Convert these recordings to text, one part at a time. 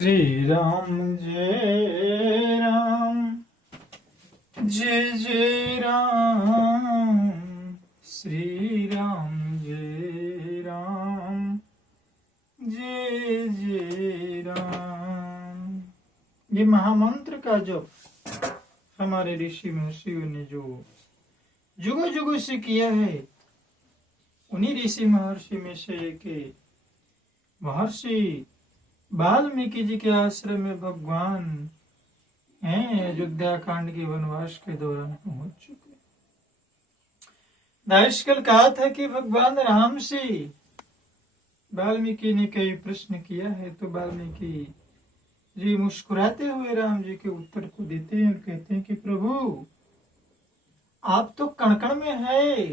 श्री राम जय राम जय जय राम। श्री राम जय राम जय जय राम। ये महामंत्र का जप हमारे ऋषि महर्षियों ने जो जुगों जुगों से किया है, उन्हीं ऋषि महर्षि में से एक महर्षि वाल्मीकि जी के आश्रम में भगवान हैं। अयोध्या कांड के वनवास के दौरान पहुंच चुके। दाइशकल कहा था कि भगवान राम से वाल्मीकि ने कई प्रश्न किया है, तो वाल्मीकि जी मुस्कुराते हुए राम जी के उत्तर को देते हैं और कहते हैं कि प्रभु आप तो कणकण में है,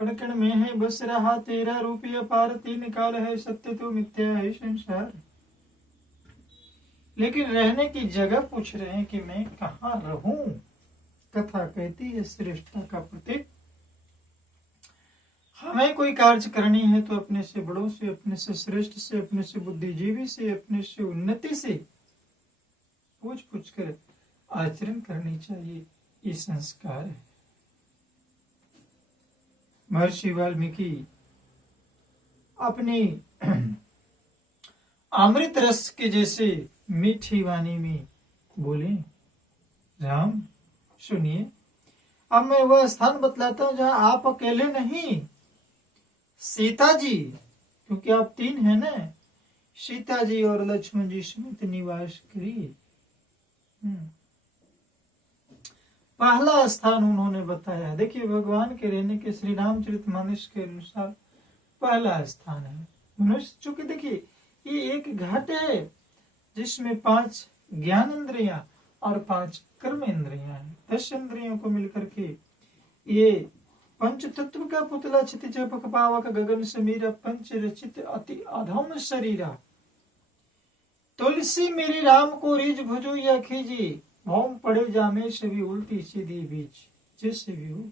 कणकण में है बस रहा तेरा रूप अपार, तीन काल है सत्य तो मिथ्या है संसार। लेकिन रहने की जगह पूछ रहे हैं कि मैं कहाँ रहूं। कथा कहती है श्रेष्ठता का प्रतीक। हमें कोई कार्य करनी है तो अपने से बड़ों से, अपने से श्रेष्ठ से, अपने से बुद्धिजीवी से, अपने से उन्नति से पूछ पूछ कर आचरण करनी चाहिए। ये संस्कार है। महर्षि वाल्मीकि अपनी अमृत रस के जैसे मीठी वाणी में बोले, राम सुनिए, अब मैं वह स्थान बतलाता हूं जहां आप अकेले नहीं, सीता जी, क्योंकि आप तीन हैं ना, सीता जी और लक्ष्मण जी समेत निवास करिए। पहला स्थान उन्होंने बताया। देखिए, भगवान के रहने के श्री रामचरितमानस के अनुसार पहला स्थान है मनुष्य। चूंकि देखिए ये एक घाट है जिसमें 5 ज्ञान इंद्रियां और 5 कर्म इंद्रियां हैं। 10 इंद्रियों को मिलकर के ये पंच तत्व का पुतला क्षितिज पक पावक गगन समीरा पंच रचित अति अधम शरीरा, तुलसी मेरे राम को रिज भुजो या खीजी, भौम पड़े जामे सभी उल्टी सीधी बीच, जैसे भी हो।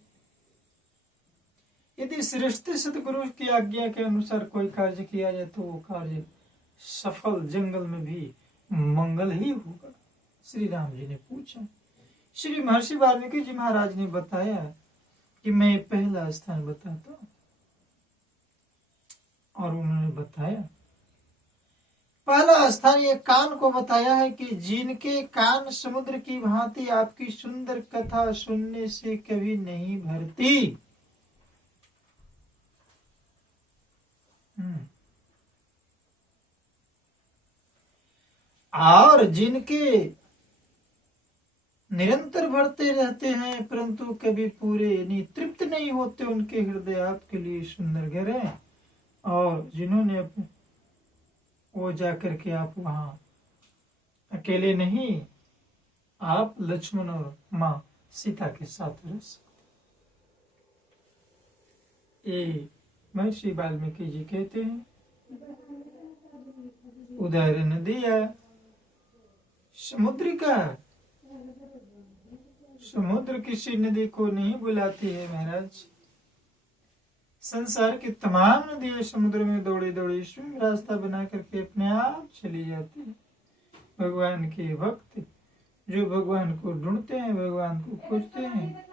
यदि श्रेष्ठ सतगुरु की आज्ञा के अनुसार कोई कार्य किया जाए तो वो कार्य सफल, जंगल में भी मंगल ही होगा। श्री राम जी ने पूछा। श्री महर्षि वाल्मीकि जी महाराज ने बताया कि मैं पहला स्थान बताता हूं, और उन्होंने बताया पहला स्थान ये कान को बताया है कि जिनके कान समुद्र की भांति आपकी सुंदर कथा सुनने से कभी नहीं भरती। और जिनके निरंतर बढ़ते रहते हैं परंतु कभी पूरे नहीं तृप्त नहीं होते, उनके हृदय आपके लिए सुंदर घर है। और जिन्होंने वो जाकर के आप वहां अकेले नहीं, आप लक्ष्मण और मां सीता के साथ रह सकते। ये महर्षि वाल्मीकि जी कहते हैं। उदाहरण दिया समुद्र का। समुद्र किसी नदी को नहीं बुलाती है महाराज। संसार की तमाम नदियां समुद्र में दौड़ी दौड़ी स्वयं रास्ता बना करके अपने आप चली जाती है। भगवान के भक्त जो भगवान को ढूंढते हैं, भगवान को खोजते हैं,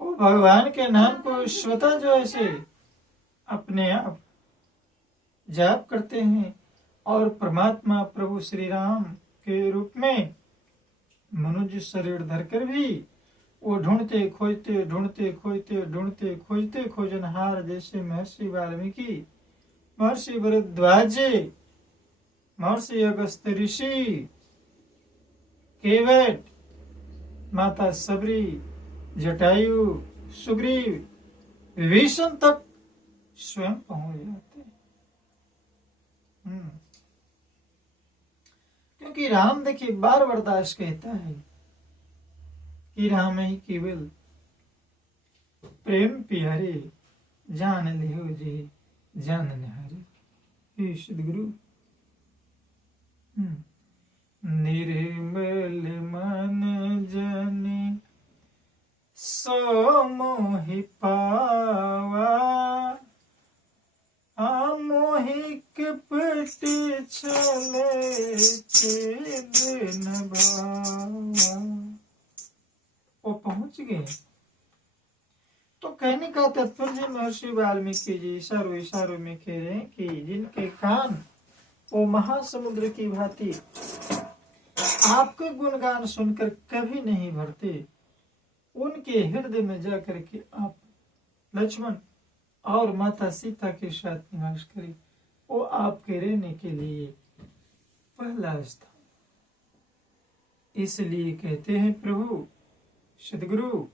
वो भगवान के नाम को स्वतः जो ऐसे अपने आप जाप करते हैं, और परमात्मा प्रभु श्री राम के रूप में मनुष्य शरीर धरकर भी वो ढूंढते खोजते ढूंढते खोजते ढूंढते खोजते खोजनहार जैसे महर्षि वाल्मीकि, महर्षि भरद्वाज, महर्षि अगस्त्य ऋषि, केवट, माता सबरी, जटायु, सुग्रीव, विभीषण तक स्वयं पहुंच जाते हैं। क्योंकि राम देखिए बार बार दास कहता है कि राम ही केवल प्रेम प्यारे, जान लियो जी जान निहारे। हे सद्गुरु, निर्मल मन जन सो मोहि पावा, मोहि कपट छले छेद न भावा। वो पहुंच गए। तो कहने का तात्पर्य महर्षि वाल्मीकि जी इशारों इशारों में कह रहे हैं कि जिनके कान वो महासमुद्र की भांति आपके गुणगान सुनकर कभी नहीं भरते, उनके हृदय में जाकर के आप लक्ष्मण और माता सीता के साथ निवास करें। वो आपके रहने के लिए पहला स्थान। इसलिए कहते हैं प्रभु सदगुरु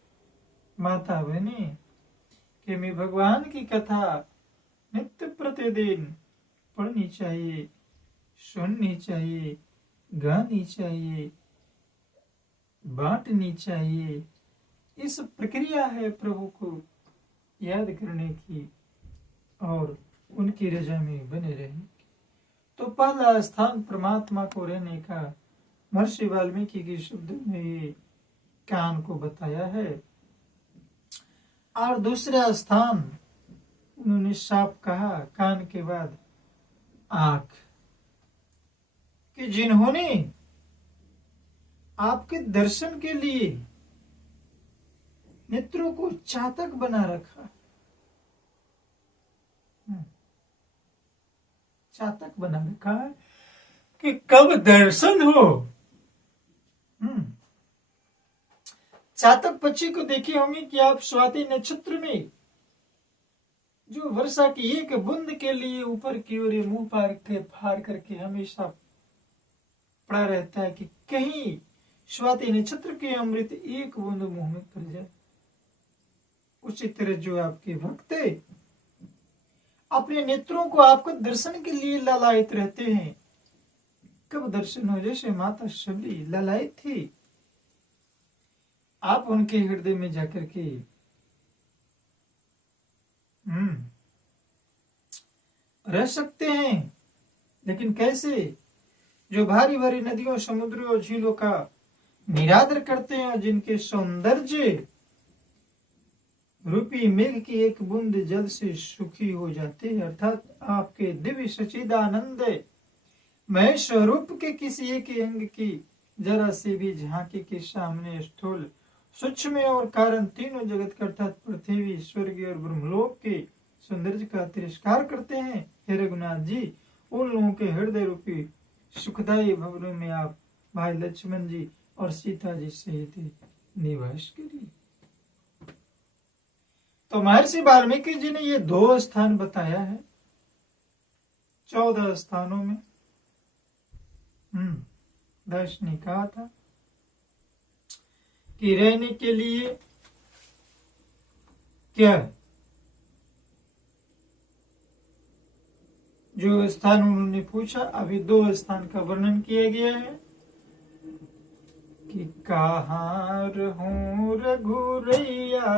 माता बहने कि मैं भगवान की कथा नित्य प्रतिदिन पढ़नी चाहिए, सुननी चाहिए, गानी चाहिए, बांटनी चाहिए। इस प्रक्रिया है प्रभु को याद करने की और उनकी रजा में बने रहने की। तो पहला स्थान परमात्मा को रहने का महर्षि वाल्मीकि के शब्द में ये कान को बताया है। और दूसरा स्थान उन्होंने साफ कहा कान के बाद आंख, कि जिन्होंने आपके दर्शन के लिए नेत्रों को चातक बना रखा, चातक बना रखा है कि कब दर्शन हो। चातक पक्षी को देखे होंगे कि आप स्वाति नक्षत्र में जो वर्षा की एक बूंद के लिए ऊपर की ओर मुंह फाड़ करके हमेशा पड़ा रहता है कि कहीं स्वाति नक्षत्र के अमृत एक बूंद मुंह में पड़ जाए। उसी तरह जो आपके भक्त अपने नेत्रों को आपको दर्शन के लिए ललायित रहते हैं। कब दर्शन हो, जैसे माता शबरी ललायित थी, आप उनके हृदय में जाकर के रह सकते हैं। लेकिन कैसे? जो भारी भारी नदियों, समुद्रों और झीलों का निरादर करते हैं और जिनके सौंदर्य रूपी मेघ की एक बूंद जल से सुखी हो जाते हैं, अर्थात आपके दिव्य सच्चिदानंद मय स्वरूप के किसी एक अंग की जरा से भी झांकी के सामने स्थूल सूक्ष्म और कारण तीनों जगत का अर्थात पृथ्वी, स्वर्ग और ब्रह्मलोक के सौंदर्य का तिरस्कार करते हैं। हे रघुनाथ जी, उन लोगों के हृदय रूपी सुखदायी भवनों में आप भाई लक्ष्मण जी और सीता जी सहित निवास करिए। तो महर्षि वाल्मीकि जी ने ये 2 स्थान बताया है 14 स्थानों में। 10 ने कहा था कि रहने के लिए क्या जो स्थान उन्होंने पूछा, अभी 2 स्थान का वर्णन किया गया है कि कहाँ रहूं रघुरैया,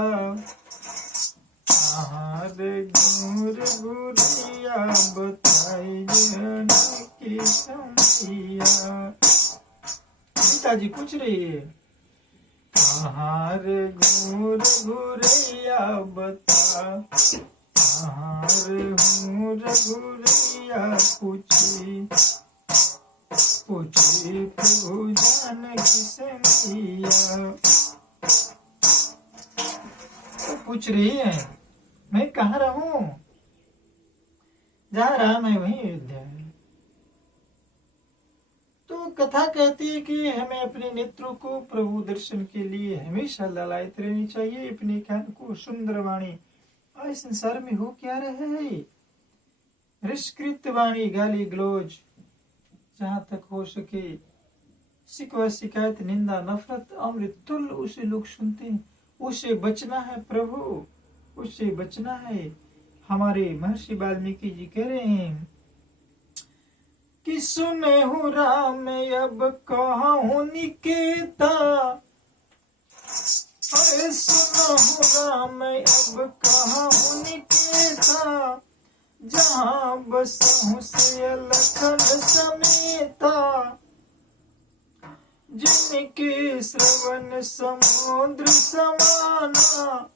कहाँ रहूं रघुरैया, बताइए की समैया। सीता जी पूछ रही है कहाँ रहूं रघुरैया, बता कहाँ रहूं रघुरैया, पूछी पूछी प्रभु जानकी से मैया। तो पूछ रही है मैं कहाँ रहूं, जहाँ रहा मैं वहीं अयोध्या है। तो कथा कहती है कि हमें अपने नेत्रों को प्रभु दर्शन के लिए हमेशा ललायत रहनी चाहिए। अपने कान को सुंदर वाणी, आज संसार में हो क्या रहे है, रिष्कृत वाणी, गाली गलौज, जहां तक हो सके शिकवा, शिकायत, निंदा, नफरत, अमृत तुल उसे लोग सुनते हैं। उसे बचना है प्रभु, उससे बचना है। हमारे महर्षि वाल्मीकि जी कह रहे हैं कि सुने हूँ राम अब कहूँ निकेता, सुनो हूँ राम अब कहूँ निकेता, जहाँ बसहूँ से लखन समेता, जिनके श्रवण समुद्र समाना,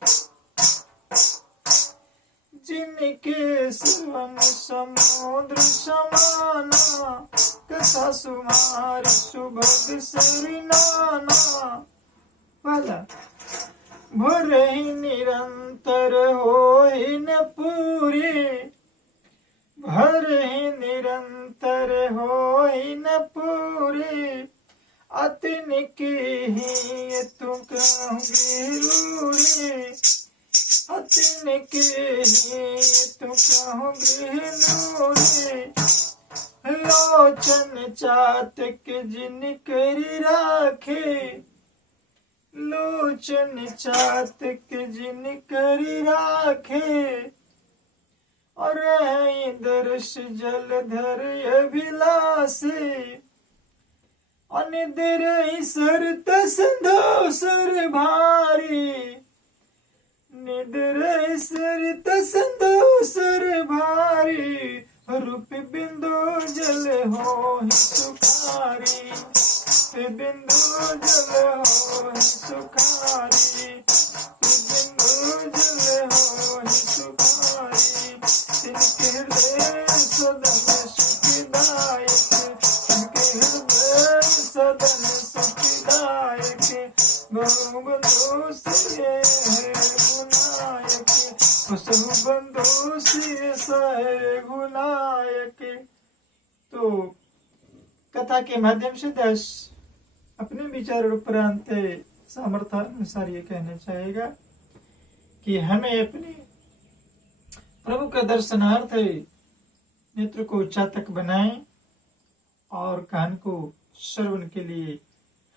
जिनके श्रवण समुद्र समाना, कथा सुमार सुभग सरिनाना। वाला भोर ही निरंतर होई न पूरी, भर ही निरंतर होई न पूरी, अतिनिक ही तू कहूँगी लूरी, अतिनिक ही तू कहूँगी लूरी। लोचन चातक जिन करी राखे, लोचन चातक जिन करी राखे, और दर्श जलधर अभिलाषे, अनिद्र सरत संदोसर भारी, निद्र सरत संदोसर भारी, रूप बिंदु जल हो सुखारी, बिंदु जल हो सुखारी, बिंदु जल हो सुखारी। तिनके हृदय सदन सुखदायक, तिनके हृदय सदन सुखदायक, बहु बंधु से है गुनायक, बहु बंधु से है गुनायक। तो कथा के माध्यम से दास अपने विचार उपरांत सामर्थ्य अनुसार ये कहना चाहेगा कि हमें अपने प्रभु का दर्शनार्थ नेत्र को चातक बनाएं और कान को श्रवण के लिए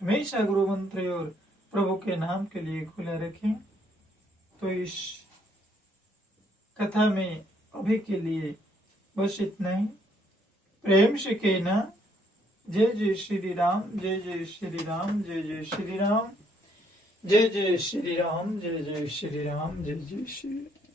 हमेशा गुरु मंत्र और प्रभु के नाम के लिए खुला रखें। तो इस कथा में अभी के लिए बस इतना ही। प्रेम से कहना जय जय श्री राम, जय जय श्री राम, जय जय श्री राम, जय जय श्री राम, जय जय श्री राम, जय जय श्री राम।